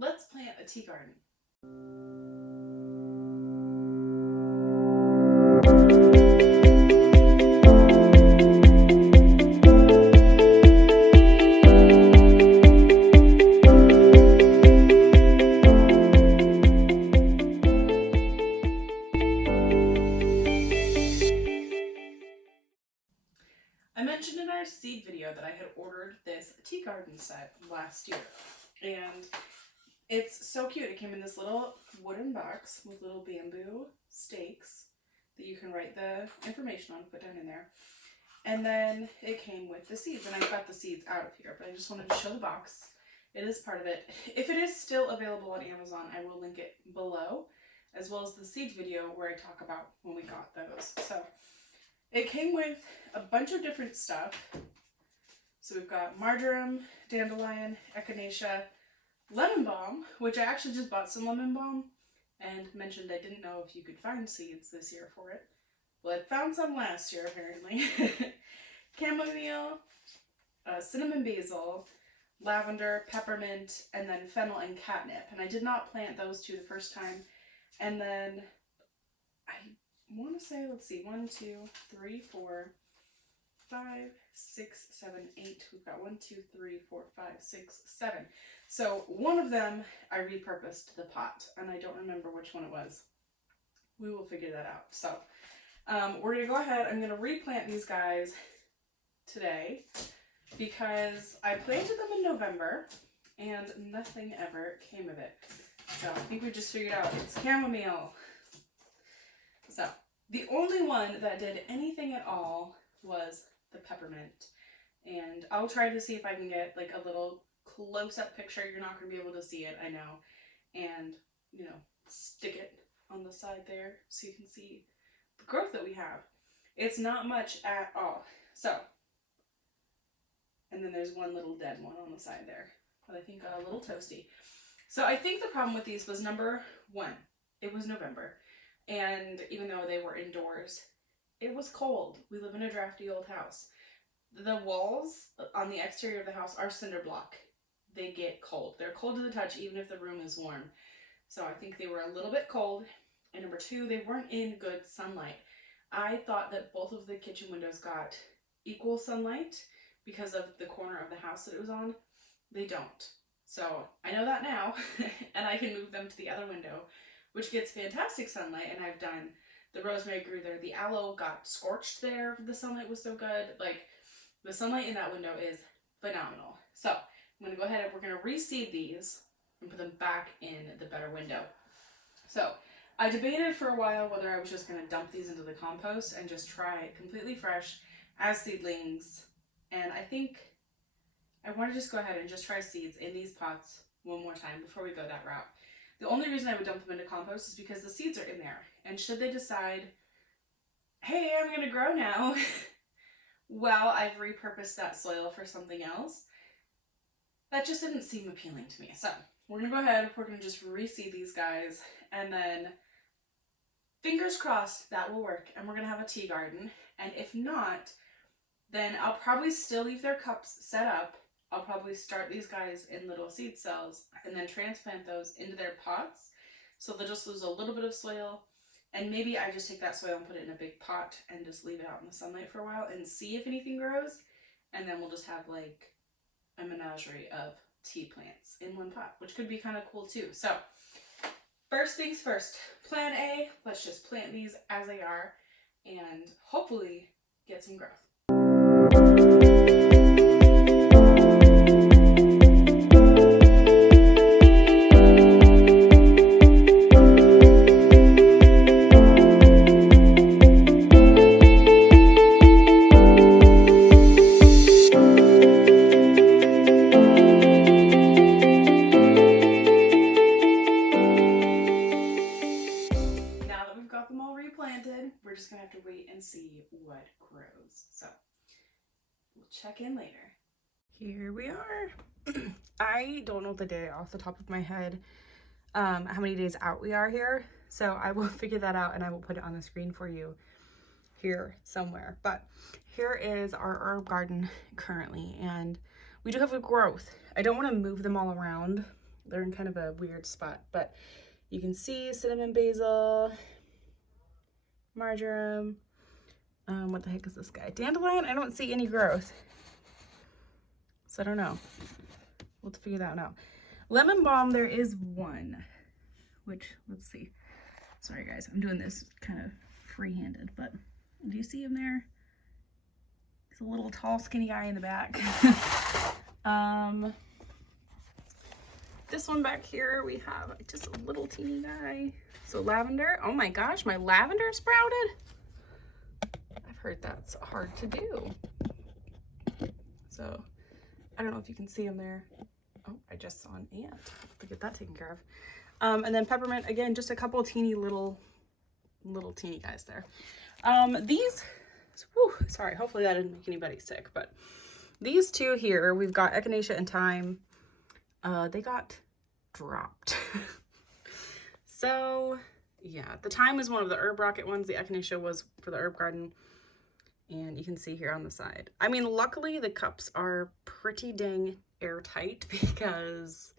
Let's plant a tea garden. I mentioned in our seed video that I had ordered this tea garden set last year, and it's so cute. It came in this little wooden box with little bamboo stakes that you can write the information on, put down in there. And then it came with the seeds, and I've got the seeds out of here, but I just wanted to show the box. It is part of it. If it is still available on Amazon, I will link it below, as well as the seeds video where I talk about when we got those. So it came with a bunch of different stuff. So we've got marjoram, dandelion, echinacea, lemon balm, which I actually just bought some lemon balm and mentioned I didn't know if you could find seeds this year for it. Well, I found some last year apparently. Chamomile, cinnamon basil, lavender, peppermint, and then fennel and catnip. And I did not plant those two the first time. And then I want to say, let's see, 1, 2, 3, 4, 5, 6, 7, 8. We've got 1, 2, 3, 4, 5, 6, 7. So one of them I repurposed the pot, and I don't remember which one it was. We will figure that out. So we're going to go ahead. I'm going to replant these guys today because I planted them in November and nothing ever came of it. So I think we just figured out it's chamomile. So the only one that did anything at all was the peppermint. And I'll try to see if I can get like a little close-up picture. You're not going to be able to see it, I know. And, you know, stick it on the side there so you can see the growth that we have. It's not much at all. So, and then there's one little dead one on the side there, but I think a little toasty. So I think the problem with these was number one, it was November. And even though they were indoors, it was cold. We live in a drafty old house. The walls on the exterior of the house are cinder block. They get cold. They're cold to the touch even if the room is warm. So I think they were a little bit cold. And number two, they weren't in good sunlight. I thought that both of the kitchen windows got equal sunlight because of the corner of the house that it was on. They don't. So I know that now, and I can move them to the other window, which gets fantastic sunlight, and I've done, the rosemary grew there, the aloe got scorched there, the sunlight was so good, like, the sunlight in that window is phenomenal. So, I'm going to go ahead and we're going to reseed these and put them back in the better window. So, I debated for a while whether I was just going to dump these into the compost and just try it completely fresh as seedlings, and I think I want to just go ahead and just try seeds in these pots one more time before we go that route. The only reason I would dump them into compost is because the seeds are in there. And should they decide, hey, I'm going to grow now, well, I've repurposed that soil for something else, that just didn't seem appealing to me. So we're going to go ahead, we're going to just reseed these guys, and then fingers crossed that will work, and we're going to have a tea garden. And if not, then I'll probably still leave their cups set up. I'll probably start these guys in little seed cells and then transplant those into their pots. So they'll just lose a little bit of soil. And maybe I just take that soil and put it in a big pot and just leave it out in the sunlight for a while and see if anything grows. And then we'll just have like a menagerie of tea plants in one pot, which could be kind of cool too. So first things first, plan A, let's just plant these as they are and hopefully get some growth. We're just gonna have to wait and see what grows. So we'll check in later. Here we are. I don't know the day off the top of my head, how many days out we are here. So I will figure that out and I will put it on the screen for you here somewhere. But here is our herb garden currently, and we do have a growth. I don't want to move them all around They're in kind of a weird spot, but you can see cinnamon basil, marjoram. What the heck is this guy? Dandelion? I don't see any growth. So I don't know. We'll have to figure that one out. Lemon balm, there is one, which, let's see. Sorry guys, I'm doing this kind of free-handed, but do you see him there? He's a little tall, skinny guy in the back. This one back here, we have just a little teeny guy. So lavender, oh my gosh, my lavender sprouted. I've heard that's hard to do. So I don't know if you can see him there. Oh, I just saw an ant. To get that taken care of. And then peppermint, again, just a couple teeny little teeny guys there. These, whew, sorry, hopefully that didn't make anybody sick, but these two here, we've got echinacea and thyme. They got dropped. So yeah, the thyme is one of the herb rocket ones. The echinacea was for the herb garden. And you can see here on the side. I mean, luckily the cups are pretty dang airtight because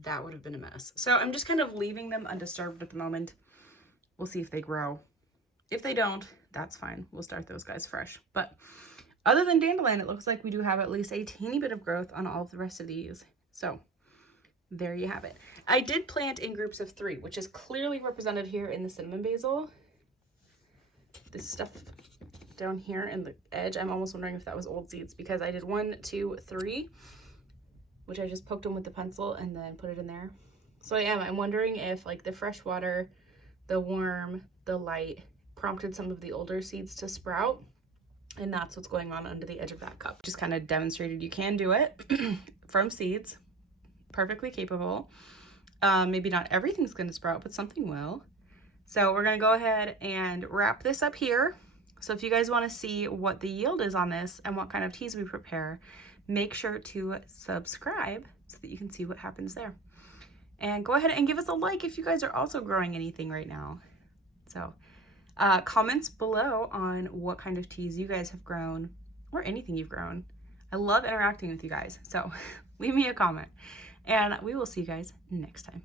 that would have been a mess. So I'm just kind of leaving them undisturbed at the moment. We'll see if they grow. If they don't, that's fine. We'll start those guys fresh. But other than dandelion, it looks like we do have at least a teeny bit of growth on all of the rest of these. So there you have it. I did plant in groups of 3, which is clearly represented here in the cinnamon basil. This stuff down here in the edge, I'm almost wondering if that was old seeds, because I did 1, 2, 3, which I just poked them with the pencil and then put it in there. So I'm wondering if like the fresh water, the warm, the light prompted some of the older seeds to sprout, and that's what's going on under the edge of that cup. Just kind of demonstrated you can do it from seeds. Perfectly capable. Maybe not everything's going to sprout, but something will. So we're going to go ahead and wrap this up here. So if you guys want to see what the yield is on this and what kind of teas we prepare, make sure to subscribe so that you can see what happens there. And go ahead and give us a like if you guys are also growing anything right now. So comments below on what kind of teas you guys have grown or anything you've grown. I love interacting with you guys. So leave me a comment and we will see you guys next time.